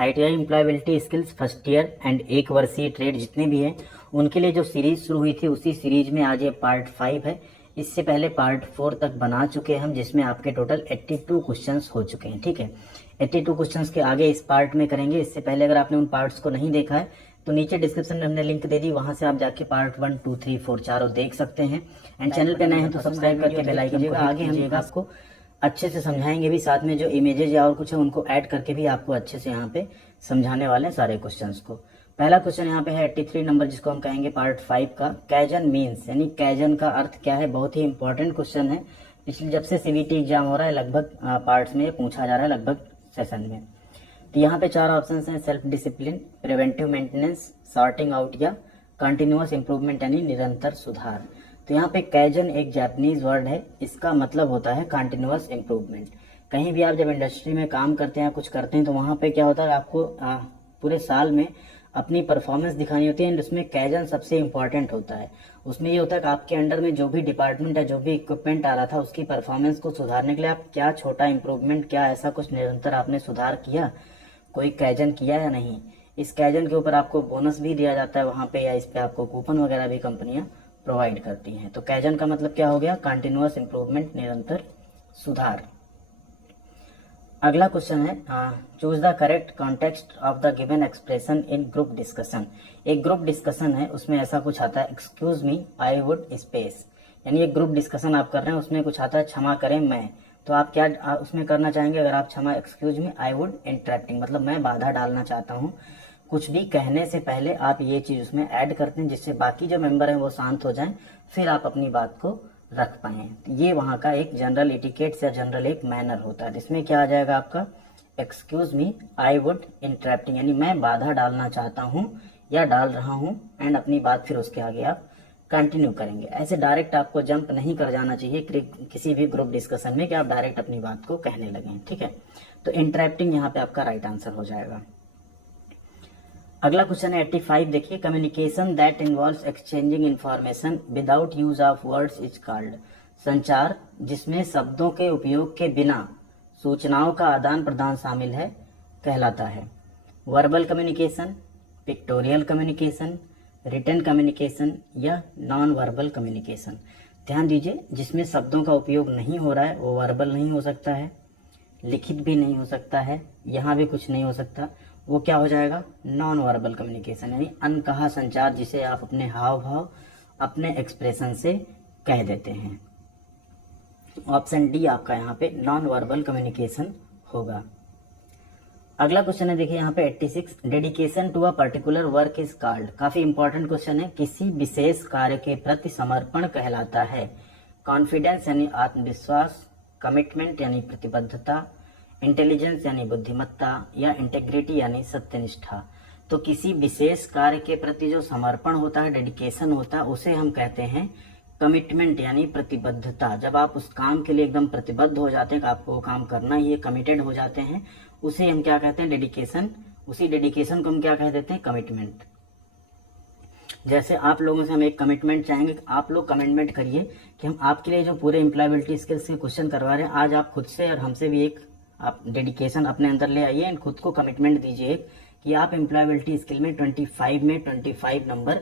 ITI employability skills first year and एक वर्षीय trade जितने भी हैं उनके लिए जो सीरीज शुरू हुई थी उसी सीरीज में आज ये पार्ट 5 है। इससे पहले पार्ट 4 तक बना चुके हैं हम, जिसमें आपके टोटल 82 क्वेश्चंस हो चुके हैं। ठीक है, 82 क्वेश्चंस के आगे इस पार्ट में करेंगे। इससे पहले अगर आपने उन पार्ट्स को नहीं देखा है तो नीचे डिस्क्रिप्शन में हमने लिंक दे दी, वहां से आप जाके पार्ट 1, 2, 3, 4 चारों देख सकते हैं। एंड चैनल पे नए हैं तो सब्सक्राइब करके बेल आइकन को आगे हम आपको अच्छे से समझाएंगे भी, साथ में जो इमेजेस या और कुछ है उनको ऐड करके भी आपको अच्छे से यहाँ पे समझाने वाले हैं सारे क्वेश्चंस को। पहला क्वेश्चन यहाँ पे है 83 नंबर, जिसको हम कहेंगे पार्ट 5 का, कैजन मीन्स यानी कैजन का अर्थ क्या है। बहुत ही इंपॉर्टेंट क्वेश्चन है, पिछले जब से सीबीटी एग्जाम हो रहा है लगभग पार्ट्स में पूछा जा रहा है लगभग सेशन में। तो यहाँ पे 4 ऑप्शन हैं, self discipline, preventive maintenance, sorting out या कंटिन्यूअस इंप्रूवमेंट यानी निरंतर सुधार। तो यहाँ पे कैजन एक जापानीज वर्ड है, इसका मतलब होता है कंटिन्यूअस इंप्रूवमेंट। कहीं भी आप जब इंडस्ट्री में काम करते हैं कुछ करते हैं तो वहाँ पे क्या होता है, आपको पूरे साल में अपनी परफॉर्मेंस दिखानी होती है एंड उसमें कैजन सबसे इंपॉर्टेंट होता है। उसमें ये होता है कि आपके अंडर में जो भी डिपार्टमेंट है, जो भी इक्विपमेंट आ रहा था, उसकी परफॉर्मेंस को सुधारने के लिए आप क्या छोटा इंप्रूवमेंट, क्या ऐसा कुछ निरंतर आपने सुधार किया, कोई कैजन किया या नहीं। इस कैजन के ऊपर आपको बोनस भी दिया जाता है वहाँ पे, या इस पे आपको कूपन वगैरह भी कंपनियां प्रोवाइड करती हैं। तो कैजन का मतलब क्या हो गया, कंटिन्यूअस इंप्रूवमेंट, निरंतर सुधार। अगला क्वेश्चन है choose the correct context of the given expression in group discussion. एक ग्रुप डिस्कशन है, उसमें ऐसा कुछ आता है, excuse me I would space, यानी एक ग्रुप डिस्कशन आप कर रहे हैं, उसमें कुछ आता है क्षमा करें मैं, तो आप क्या उसमें करना चाहेंगे। अगर आप क्षमा, excuse me I would interrupting, मतलब मैं बाधा डालना चाहता हूँ, कुछ भी कहने से पहले आप ये चीज उसमें ऐड करते हैं जिससे बाकी जो मेंबर हैं वो शांत हो जाएं, फिर आप अपनी बात को रख पाए। ये वहां का एक जनरल एटिकेट्स या जनरल एक मैनर होता है, जिसमें क्या आ जाएगा आपका, excuse me I would interrupting, यानी मैं बाधा डालना चाहता हूँ या डाल रहा हूँ, एंड अपनी बात फिर उसके आगे आप कंटिन्यू करेंगे। ऐसे डायरेक्ट आपको जंप नहीं कर जाना चाहिए किसी भी ग्रुप डिस्कशन में कि आप डायरेक्ट अपनी बात को कहने लगे। ठीक है, तो इंटरप्टिंग यहाँ पे आपका राइट आंसर हो जाएगा। अगला क्वेश्चन है 85, देखिए, communication that involves exchanging information without use of words is called. संचार जिसमें शब्दों के उपयोग के बिना सूचनाओं का आदान प्रदान शामिल है कहलाता है। Verbal communication, pictorial communication, written communication या नॉन वर्बल कम्युनिकेशन। ध्यान दीजिए, जिसमें शब्दों का उपयोग नहीं हो रहा है वो वर्बल नहीं हो सकता है, लिखित भी नहीं हो सकता है, यहाँ भी कुछ नहीं हो सकता, वो क्या हो जाएगा, नॉन वर्बल कम्युनिकेशन, यानी अनकहा संचार, जिसे आप अपने हाव भाव, अपने एक्सप्रेशन से कह देते हैं। ऑप्शन डी आपका यहाँ पे नॉन वर्बल कम्युनिकेशन होगा। अगला क्वेश्चन है, देखिए यहाँ पे 86, dedication to a particular work is called. काफी इंपॉर्टेंट क्वेश्चन है, किसी विशेष कार्य के प्रति समर्पण कहलाता है। कॉन्फिडेंस यानी आत्मविश्वास, कमिटमेंट यानी प्रतिबद्धता, इंटेलिजेंस यानी बुद्धिमत्ता या इंटेग्रिटी यानी सत्यनिष्ठा। तो किसी विशेष कार्य के प्रति जो समर्पण होता है, डेडिकेशन होता है, उसे हम कहते हैं कमिटमेंट यानी प्रतिबद्धता। जब आप उस काम के लिए एकदम प्रतिबद्ध हो जाते हैं कि आपको वो काम करना ही है, कमिटेड हो जाते हैं, उसे हम क्या कहते हैं, डेडिकेशन। उसी डेडिकेशन को हम क्या कह देते हैं, कमिटमेंट। जैसे आप लोगों से हम एक कमिटमेंट चाहेंगे, आप लोग कमिटमेंट करिए कि हम आपके लिए जो पूरे एम्प्लॉयबिलिटी स्किल्स के क्वेश्चन करवा रहे हैं, आज आप खुद से और हमसे भी एक आप डेडिकेशन अपने अंदर ले आइए एंड खुद को कमिटमेंट दीजिए कि आप एम्प्लॉयबिलिटी स्किल में 25 में 25 नंबर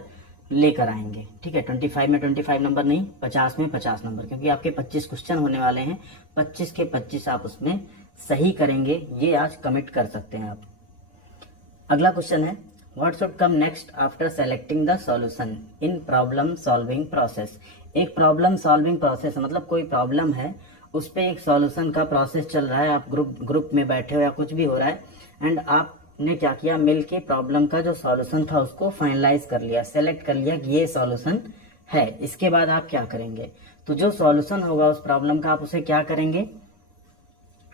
लेकर आएंगे। ठीक है, 25 में 25 नंबर नहीं, 50 में 50 नंबर, क्योंकि आपके 25 क्वेश्चन होने वाले हैं, 25 के 25 आप उसमें सही करेंगे, ये आज कमिट कर सकते हैं आप। अगला क्वेश्चन है, what should come next after selecting the solution in problem solving process. एक प्रॉब्लम सॉल्विंग प्रोसेस मतलब कोई प्रॉब्लम है, उस पे एक सॉल्यूशन का प्रोसेस चल रहा है, आप ग्रुप में बैठे हो या कुछ भी हो रहा है, एंड आपने क्या किया, मिलके प्रॉब्लम का जो सॉल्यूशन था उसको फाइनलाइज कर लिया, सेलेक्ट कर लिया कि ये सॉल्यूशन है। इसके बाद आप क्या करेंगे, तो जो सॉल्यूशन होगा उस प्रॉब्लम का आप उसे क्या करेंगे,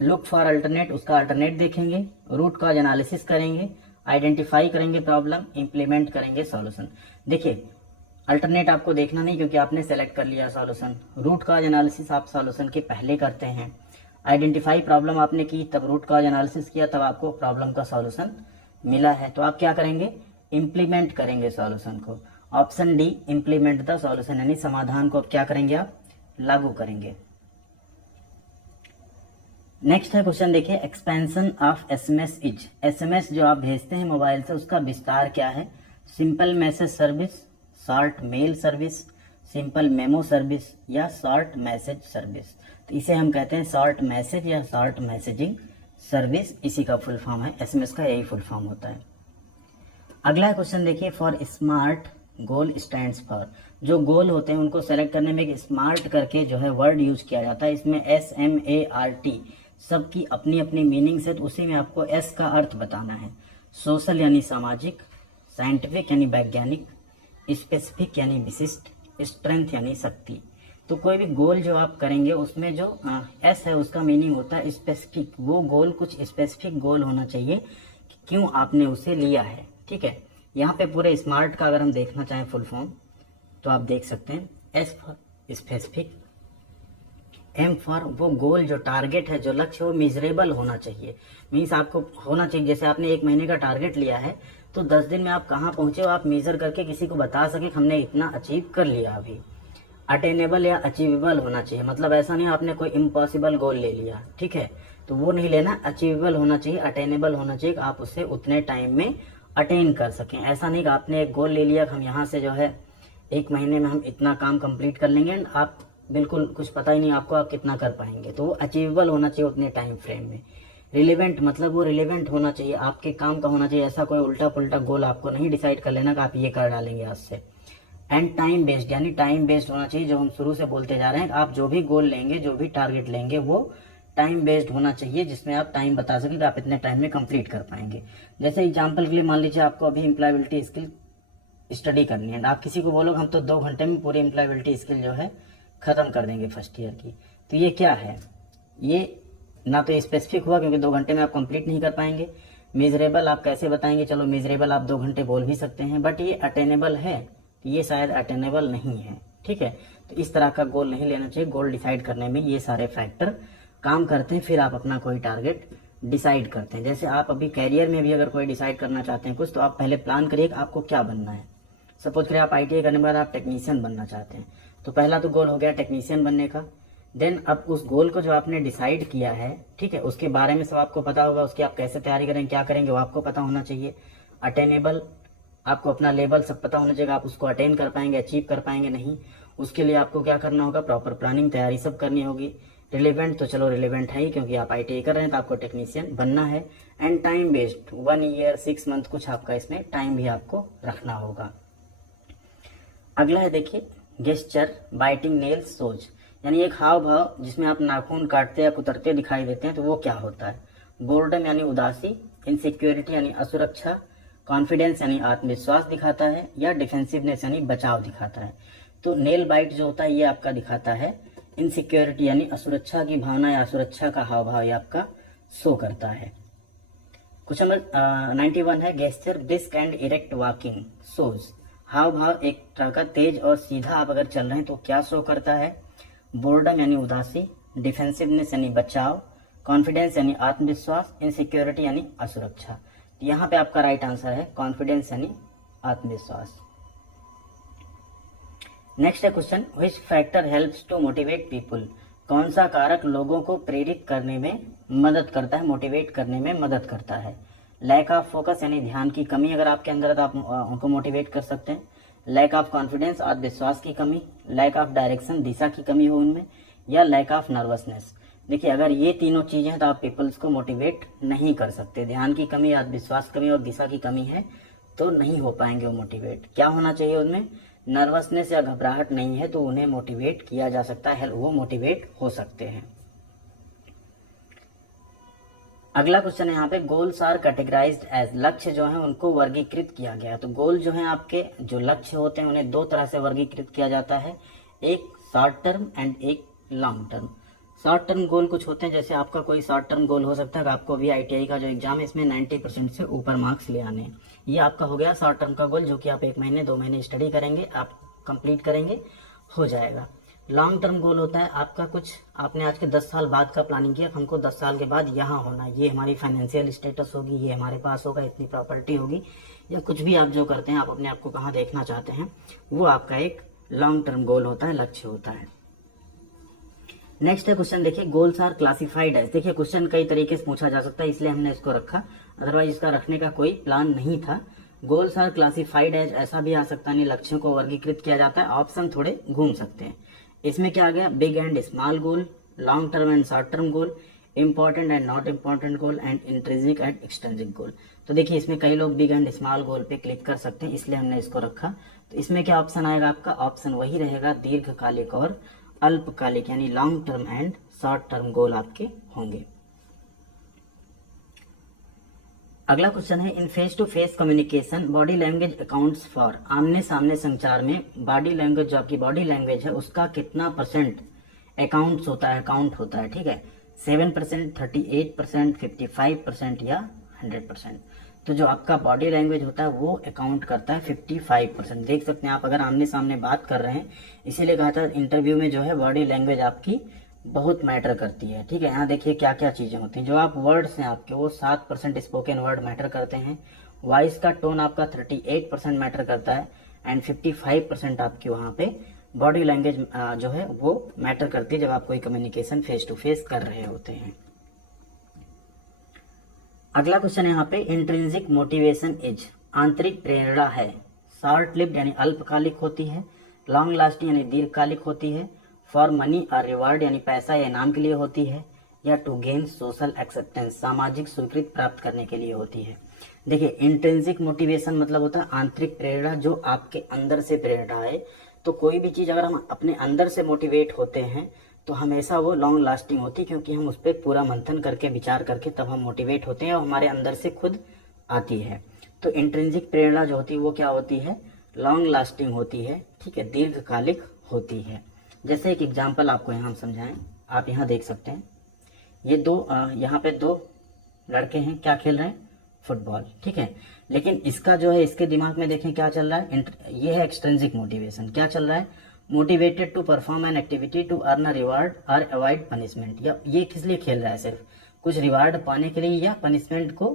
लुक फॉर अल्टरनेट, उसका अल्टरनेट देखेंगे, रूट कॉज एनालिसिस करेंगे, आइडेंटिफाई करेंगे प्रॉब्लम, इंप्लीमेंट करेंगे सॉल्यूशन। देखिए, अल्टरनेट आपको देखना नहीं क्योंकि आपने सेलेक्ट कर लिया सॉल्यूशन। रूट कॉज एनालिसिस आप सॉल्यूशन के पहले करते हैं। आइडेंटिफाई प्रॉब्लम आपने की, तब रूट कॉज एनालिसिस किया, तब आपको प्रॉब्लम का सॉल्यूशन मिला है, तो आप क्या करेंगे, इंप्लीमेंट करेंगे सॉल्यूशन को। Option D, implement the solution, यानी समाधान को क्या करेंगे, आप लागू करेंगे। नेक्स्ट है क्वेश्चन देखिए, expansion of SMS is, SMS जो आप भेजते हैं मोबाइल से उसका विस्तार क्या है? Simple message service, short mail service, simple memo service या शॉर्ट मैसेज सर्विस। तो इसे हम कहते हैं शॉर्ट मैसेज या शॉर्ट मैसेजिंग सर्विस, इसी का फुल फॉर्म है, एसएमएस का यही फुल फॉर्म होता है। अगला क्वेश्चन देखिए, for smart goal stands for, जो गोल होते हैं उनको सेलेक्ट करने में एक स्मार्ट करके जो है वर्ड यूज किया जाता है, इसमें SMART सबकी अपनी अपनी मीनिंग्स है, तो उसी में आपको एस का अर्थ बताना है। सोशल यानी सामाजिक, साइंटिफिक यानी वैज्ञानिक, स्पेसिफिक यानी विशिष्ट, स्ट्रेंथ यानी शक्ति। तो कोई भी गोल जो आप करेंगे उसमें जो एस है उसका मीनिंग होता है स्पेसिफिक, वो गोल कुछ स्पेसिफिक गोल होना चाहिए कि क्यों आपने उसे लिया है, ठीक है। यहाँ पे पूरे स्मार्ट का अगर हम देखना चाहें फुल फॉर्म तो आप देख सकते हैं, S for specific, M for वो गोल जो टारगेट है, जो लक्ष्य, वो मिजरेबल होना चाहिए, मीन्स आपको होना चाहिए, जैसे आपने 1 महीने का टारगेट लिया है तो 10 दिन में आप कहाँ पहुंचे हो आप मेजर करके किसी को बता सके हमने इतना अचीव कर लिया अभी। अटेनेबल या अचीवेबल होना चाहिए, मतलब ऐसा नहीं आपने कोई इम्पॉसिबल गोल ले लिया, ठीक है, तो वो नहीं लेना, अचीवेबल होना चाहिए, अटेनेबल होना चाहिए, आप उसे उतने टाइम में अटेन कर सकें। ऐसा नहीं कि आपने एक गोल ले लिया हम यहाँ से जो है 1 महीने में हम इतना काम कंप्लीट कर लेंगे, आप बिल्कुल कुछ पता ही नहीं आपको आप कितना कर पाएंगे, तो वो अचीवेबल होना चाहिए उतने टाइम फ्रेम में। रिलेवेंट मतलब वो रिलेवेंट होना चाहिए, आपके काम का होना चाहिए, ऐसा कोई उल्टा पुल्टा गोल आपको नहीं डिसाइड कर लेना कि आप ये कर डालेंगे आज से। एंड टाइम बेस्ड, यानी टाइम बेस्ड होना चाहिए, जो हम शुरू से बोलते जा रहे हैं, आप जो भी गोल लेंगे, जो भी टारगेट लेंगे वो टाइम बेस्ड होना चाहिए, जिसमें आप टाइम बता सकें कि आप इतने टाइम में कंप्लीट कर पाएंगे। जैसे एग्जांपल के लिए मान लीजिए आपको अभी एम्प्लॉयबिलिटी स्किल स्टडी करनी है, आप किसी को बोलोगे हम तो 2 घंटे में पूरी एम्प्लॉयबिलिटी स्किल जो है खत्म कर देंगे फर्स्ट ईयर की, तो ये क्या है? ये ना तो स्पेसिफिक हुआ क्योंकि 2 घंटे में आप कंप्लीट नहीं कर पाएंगे। मिजरेबल आप कैसे बताएंगे? चलो मिजरेबल आप 2 घंटे बोल भी सकते हैं, बट ये अटेनेबल है, ये शायद अटेनेबल नहीं है, ठीक है। तो इस तरह का गोल नहीं लेना चाहिए, गोल डिसाइड करने में ये सारे फैक्टर काम करते हैं, फिर आप अपना कोई टारगेट डिसाइड करते हैं। जैसे आप अभी कैरियर में भी अगर कोई डिसाइड करना चाहते हैं कुछ, तो आप पहले प्लान करिए कि आपको क्या बनना है। सपोज करिए आप ITI करने के बाद आप टेक्नीशियन बनना चाहते हैं, तो पहला तो गोल हो गया टेक्नीशियन बनने का। देन अब उस गोल को जो आपने डिसाइड किया है, ठीक है, उसके बारे में सब आपको पता होगा, उसकी आप कैसे तैयारी करेंगे, क्या करेंगे, वो आपको पता होना चाहिए। अटेनेबल, आपको अपना लेवल सब पता होना चाहिए, आप उसको अटेन कर पाएंगे, अचीव कर पाएंगे नहीं, उसके लिए आपको क्या करना होगा, प्रॉपर प्लानिंग तैयारी सब करनी होगी। रिलेवेंट तो चलो रिलेवेंट है ही, क्योंकि आप ITI कर रहे हैं तो आपको टेक्नीशियन बनना है। And time based, 1 year 6 month कुछ आपका इसमें टाइम भी आपको रखना होगा। अगला है देखिए, गेस्चर बाइटिंग नेल्स सोज, यानी एक हाव भाव जिसमें आप नाखून काटते या कुतरते दिखाई देते हैं, तो वो क्या होता है? बोर्डम यानी उदासी, इनसिक्योरिटी यानी असुरक्षा, कॉन्फिडेंस यानी आत्मविश्वास दिखाता है, या डिफेंसिवनेस यानी बचाव दिखाता है। तो नेल बाइट जो होता है ये आपका दिखाता है इनसिक्योरिटी, यानी असुरक्षा की भावना या असुरक्षा का हाव भाव ये आपका शो करता है। क्वेश्चन नंबर 91 है, gesture brisk and erect walking shows, हाव भाव एक तरह का तेज और सीधा आप अगर चल रहे हैं तो क्या शो करता है? बोर्डम यानी उदासी, डिफेंसिवनेस यानी बचाव, कॉन्फिडेंस यानी आत्मविश्वास, इनसिक्योरिटी यानी असुरक्षा। यहाँ पे आपका राइट आंसर है कॉन्फिडेंस यानी आत्मविश्वास। नेक्स्ट है question, which factor helps to motivate people, कौन सा कारक लोगों को प्रेरित करने में मदद करता है, मोटिवेट करने में मदद करता है? लैक ऑफ फोकस यानी ध्यान की कमी अगर आपके अंदर है तो आप उनको मोटिवेट कर सकते हैं। लैक ऑफ कॉन्फिडेंस आत्मविश्वास की कमी, लैक ऑफ डायरेक्शन दिशा की कमी हो उनमें, या लैक ऑफ नर्वसनेस। देखिए अगर ये तीनों चीजें हैं तो आप पीपल्स को मोटिवेट नहीं कर सकते, ध्यान की कमी, आत्मविश्वास कमी और दिशा की कमी है तो नहीं हो पाएंगे वो मोटिवेट। क्या होना चाहिए उनमें? नर्वसनेस या घबराहट नहीं है तो उन्हें मोटिवेट किया जा सकता है, वो मोटिवेट हो सकते हैं। अगला क्वेश्चन है यहाँ पे, गोल्स आर कैटेगराइज्ड एज, लक्ष्य जो है उनको वर्गीकृत किया गया है। तो गोल जो है आपके जो लक्ष्य होते हैं उन्हें 2 तरह से वर्गीकृत किया जाता है, एक शॉर्ट टर्म एंड एक लॉन्ग टर्म। शॉर्ट टर्म गोल कुछ होते हैं, जैसे आपका कोई शॉर्ट टर्म गोल हो सकता है कि आपको अभी ITI का जो एग्जाम है इसमें 90% से ऊपर मार्क्स ले आने हैं, ये आपका हो गया शॉर्ट टर्म का गोल, जो कि आप 1 महीने 2 महीने स्टडी करेंगे, आप कंप्लीट करेंगे, हो जाएगा। लॉन्ग टर्म गोल होता है आपका कुछ आपने आज के 10 साल बाद का प्लानिंग किया, हमको 10 साल के बाद यहाँ होना, ये हमारी फाइनेंशियल स्टेटस होगी, ये हमारे पास होगा, इतनी प्रॉपर्टी होगी, या कुछ भी आप जो करते हैं, आप अपने आप को कहाँ देखना चाहते हैं, वो आपका एक लॉन्ग टर्म गोल होता है, लक्ष्य होता है। नेक्स्ट है क्वेश्चन, देखिए गोल्स आर क्लासिफाइड एज। देखिए क्वेश्चन कई तरीके से पूछा जा सकता है, इसलिए हमने इसको रखा, अदरवाइज इसका रखने का कोई प्लान नहीं था। गोल्स आर क्लासिफाइड एज ऐसा भी आ सकता नहीं, लक्ष्यों को वर्गीकृत किया जाता है, ऑप्शन थोड़े घूम सकते हैं। इसमें क्या आ गया, big and small goal, long term and short term goal, important and not important goal and intrinsic and extrinsic goal. तो देखिए इसमें कई लोग बिग एंड स्मॉल गोल पे क्लिक कर सकते हैं, इसलिए हमने इसको रखा। तो इसमें क्या ऑप्शन आएगा आपका, ऑप्शन वही रहेगा, दीर्घकालिक और अल्पकालिक यानी long term and short term goal आपके होंगे। अगला क्वेश्चन है, in face to face communication body language accounts for. आमने सामने संचार में बॉडी लैंग्वेज, जो आपकी बॉडी लैंग्वेज है उसका कितना परसेंट अकाउंट्स होता है, अकाउंट होता है, ठीक है। 7%, 38%, 55% या 100%। तो जो आपका बॉडी लैंग्वेज होता है वो अकाउंट करता है 55%। देख सकते हैं आप, अगर आमने सामने बात कर रहे हैं, इसीलिए कहा था इंटरव्यू में जो है बॉडी लैंग्वेज आपकी बहुत मैटर करती है, ठीक है। यहाँ देखिए क्या क्या चीजें होती हैं, जो आप वर्ड्स हैं आपके वो 7% स्पोकन वर्ड मैटर करते हैं, वॉइस का टोन आपका 38% मैटर करता है, एंड 55% आपकी वहाँ पे बॉडी लैंग्वेज जो है वो मैटर करती है जब आप कोई कम्युनिकेशन फेस टू फेस कर रहे होते हैं। अगला क्वेश्चन यहाँ पे, इंट्रिंसिक मोटिवेशन इज। आंतरिक प्रेरणा है शॉर्ट लिव्ड यानी अल्पकालिक होती है, लॉन्ग लास्टिंग यानी दीर्घकालिक होती है, फॉर मनी और रिवार्ड यानी पैसा या इनाम के लिए होती है, या टू गेन सोशल एक्सेप्टेंस सामाजिक स्वीकृति प्राप्त करने के लिए होती है। देखिए इंट्रिंसिक मोटिवेशन मतलब होता है आंतरिक प्रेरणा, जो आपके अंदर से प्रेरणा है। तो कोई भी चीज अगर हम अपने अंदर से मोटिवेट होते हैं तो हमेशा वो लॉन्ग लास्टिंग होती है, क्योंकि हम उस पर पूरा मंथन करके विचार करके तब हम मोटिवेट होते हैं और हमारे अंदर से खुद आती है। तो इंट्रिंसिक प्रेरणा जो होती है वो क्या होती है, लॉन्ग लास्टिंग होती है, ठीक है, दीर्घकालिक होती है। जैसे एक एग्जाम्पल आपको यहाँ हम समझाएं, आप यहाँ देख सकते हैं, ये यहाँ पे दो लड़के हैं, क्या खेल रहे हैं, फुटबॉल, ठीक है। लेकिन इसका जो है, इसके दिमाग में देखें क्या चल रहा है, ये है एक्सट्रिंसिक मोटिवेशन। क्या चल रहा है, motivated to perform an activity to earn a reward और अवॉइड पनिशमेंट। या ये किस लिए खेल रहा है, सिर्फ कुछ रिवार्ड पाने के लिए या पनिशमेंट को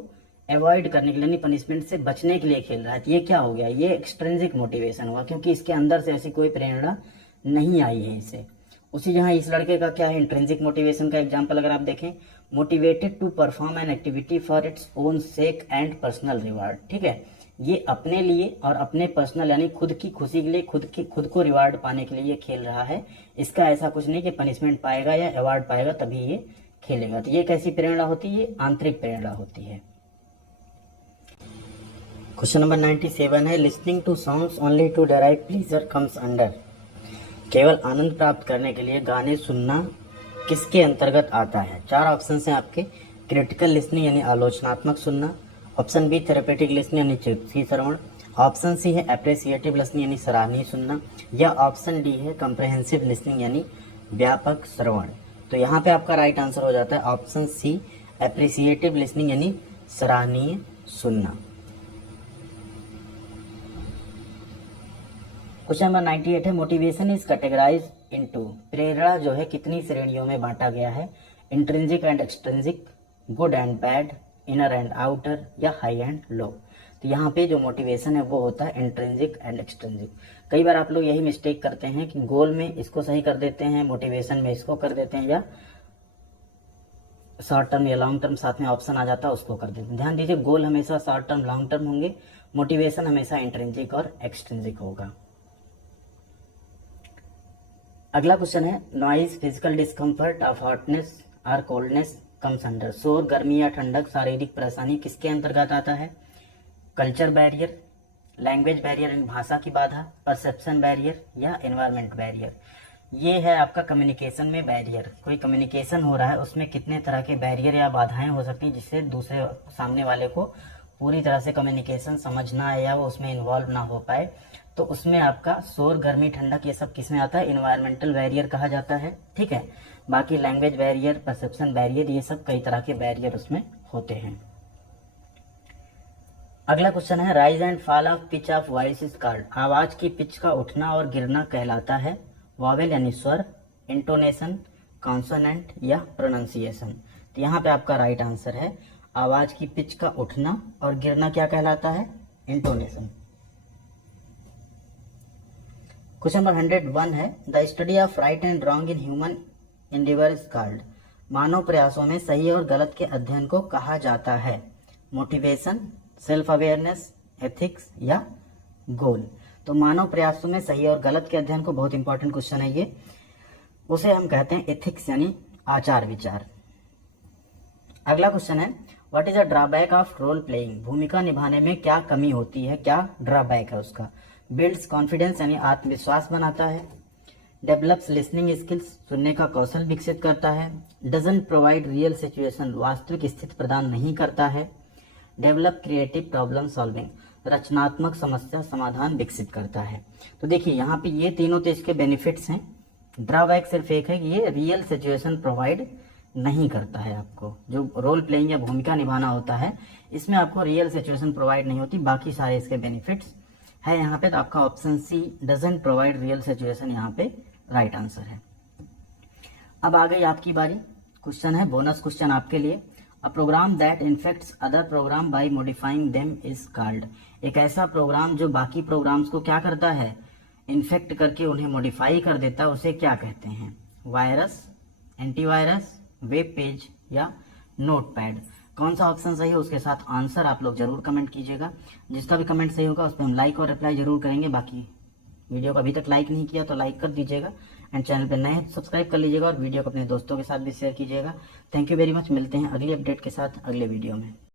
अवॉइड करने के लिए, पनिशमेंट से बचने के लिए खेल रहा है। तो ये क्या हो गया, ये एक्सट्रिंसिक मोटिवेशन हुआ, क्योंकि इसके अंदर से ऐसी कोई प्रेरणा नहीं आई है इसे। उसी जहाँ इस लड़के का क्या है, इंट्रिंसिक मोटिवेशन का एग्जाम्पल अगर आप देखें, motivated to perform an activity for its own sake and personal reward, ठीक है। ये अपने लिए और अपने पर्सनल यानी खुद की खुशी के लिए, खुद को रिवार्ड पाने के लिए ये खेल रहा है। इसका ऐसा कुछ नहीं कि पनिशमेंट पाएगा या अवार्ड पाएगा तभी ये खेलेगा। तो ये कैसी प्रेरणा होती है, ये आंतरिक प्रेरणा होती है। क्वेश्चन नंबर 97 है, listening to songs only to derive pleasure comes under. केवल आनंद प्राप्त करने के लिए गाने सुनना किसके अंतर्गत आता है। चार ऑप्शन हैं आपके, क्रिटिकल लिसनिंग यानी आलोचनात्मक सुनना, ऑप्शन बी थेरेपेटिक लिसनिंग यानी चिकित्सीय श्रवण, ऑप्शन सी है एप्रिसिएटिव लिसनिंग यानी सराहनीय सुनना, या ऑप्शन डी है कम्प्रहेंसिव लिसनिंग यानी व्यापक श्रवण। तो यहाँ पे आपका राइट आंसर हो जाता है ऑप्शन सी, एप्रिसिएटिव लिसनिंग यानी सराहनीय सुनना। क्वेश्चन नंबर 98 है, मोटिवेशन इज कैटेगराइज इनटू। प्रेरणा जो है कितनी श्रेणियों में बांटा गया है, intrinsic and extrinsic, good and bad, inner and outer, या हाई एंड लो। तो यहाँ पे जो मोटिवेशन है वो होता है इंट्रिंसिक एंड एक्सट्रिंसिक। कई बार आप लोग यही मिस्टेक करते हैं कि गोल में इसको सही कर देते हैं, मोटिवेशन में इसको कर देते हैं, या शॉर्ट टर्म या लॉन्ग टर्म साथ में ऑप्शन आ जाता है उसको कर देते हैं। ध्यान दीजिए, गोल हमेशा शॉर्ट टर्म लॉन्ग टर्म होंगे, मोटिवेशन हमेशा इंट्रिंसिक और एक्सट्रिंसिक होगा। अगला क्वेश्चन है, noise physical discomfort of hotness और कोल्डनेस कम्स अंडर। शोर, गर्मी या ठंडक, शारीरिक परेशानी किसके अंतर्गत आता है। कल्चर बैरियर, लैंग्वेज बैरियर यानी भाषा की बाधा, परसेप्शन बैरियर, या एनवायरमेंट बैरियर। ये है आपका कम्युनिकेशन में बैरियर। कोई कम्युनिकेशन हो रहा है उसमें कितने तरह के बैरियर या बाधाएं हो सकती हैं जिससे दूसरे सामने वाले को पूरी तरह से कम्युनिकेशन समझना है या वो उसमें इन्वॉल्व ना हो पाए। तो उसमें आपका शोर, गर्मी, ठंडक ये सब किसमें आता है, इन्वायरमेंटल बैरियर कहा जाता है, ठीक है। बाकी लैंग्वेज बैरियर, परसेप्शन बैरियर, ये सब कई तरह के बैरियर उसमें होते हैं। अगला क्वेश्चन है, rise and fall of pitch of voice is called. आवाज की पिच का उठना और गिरना कहलाता है वॉवेल यानी स्वर, इंटोनेशन, कॉन्सोनेंट, या प्रोनाउंसिएशन। तो यहाँ पे आपका राइट आंसर है आवाज की पिच का उठना और गिरना क्या कहलाता है, इंटोनेशन। क्वेश्चन नंबर 101 है, the study of right and wrong in human endeavor is called. मानव प्रयासों में सही और गलत के अध्ययन को कहा जाता है मोटिवेशन, सेल्फ अवेयरनेस, एथिक्स या गोल। तो मानव प्रयासों में सही और गलत के अध्ययन को, बहुत इंपॉर्टेंट क्वेश्चन है ये, उसे हम कहते हैं एथिक्स यानी आचार विचार। अगला क्वेश्चन है what is a drawback of role playing. भूमिका निभाने में क्या कमी होती है, क्या ड्रॉबैक है उसका। बिल्ड्स कॉन्फिडेंस यानी आत्मविश्वास बनाता है। डेवलप्स लिसनिंग स्किल्स, सुनने का कौशल विकसित करता है। डजंट प्रोवाइड रियल सिचुएशन, वास्तविक स्थिति प्रदान नहीं करता है। डेवलप क्रिएटिव प्रॉब्लम सॉल्विंग, रचनात्मक समस्या समाधान विकसित करता है। तो देखिए यहाँ पे ये तीनों तो इसके बेनिफिट्स हैं। ड्रॉबैक सिर्फ एक है कि ये रियल सिचुएशन प्रोवाइड नहीं करता है आपको। जो रोल प्लेइंग या भूमिका निभाना होता है इसमें आपको रियल सिचुएशन प्रोवाइड नहीं होती, बाकी सारे इसके बेनिफिट्स है यहाँ पे। तो आपका option C doesn't provide real situation यहाँ पे राइट आंसर है। अब आ गई आपकी बारी। क्वेश्चन है बोनस क्वेश्चन आपके लिए। A program that infects other program by modifying them is called. एक ऐसा प्रोग्राम जो बाकी प्रोग्राम्स को क्या करता है, इन्फेक्ट करके उन्हें मॉडिफाई कर देता है, उसे क्या कहते हैं। वायरस, एंटीवायरस, वेब पेज या नोटपैड। कौन सा ऑप्शन सही है उसके साथ आंसर आप लोग जरूर कमेंट कीजिएगा। जिसका भी कमेंट सही होगा उस पर हम लाइक और रिप्लाई जरूर करेंगे। बाकी वीडियो को अभी तक लाइक नहीं किया तो लाइक कर दीजिएगा, एंड चैनल पे नए सब्सक्राइब कर लीजिएगा और वीडियो को अपने दोस्तों के साथ भी शेयर कीजिएगा। Thank you very much. मिलते हैं अगली अपडेट के साथ अगले वीडियो में।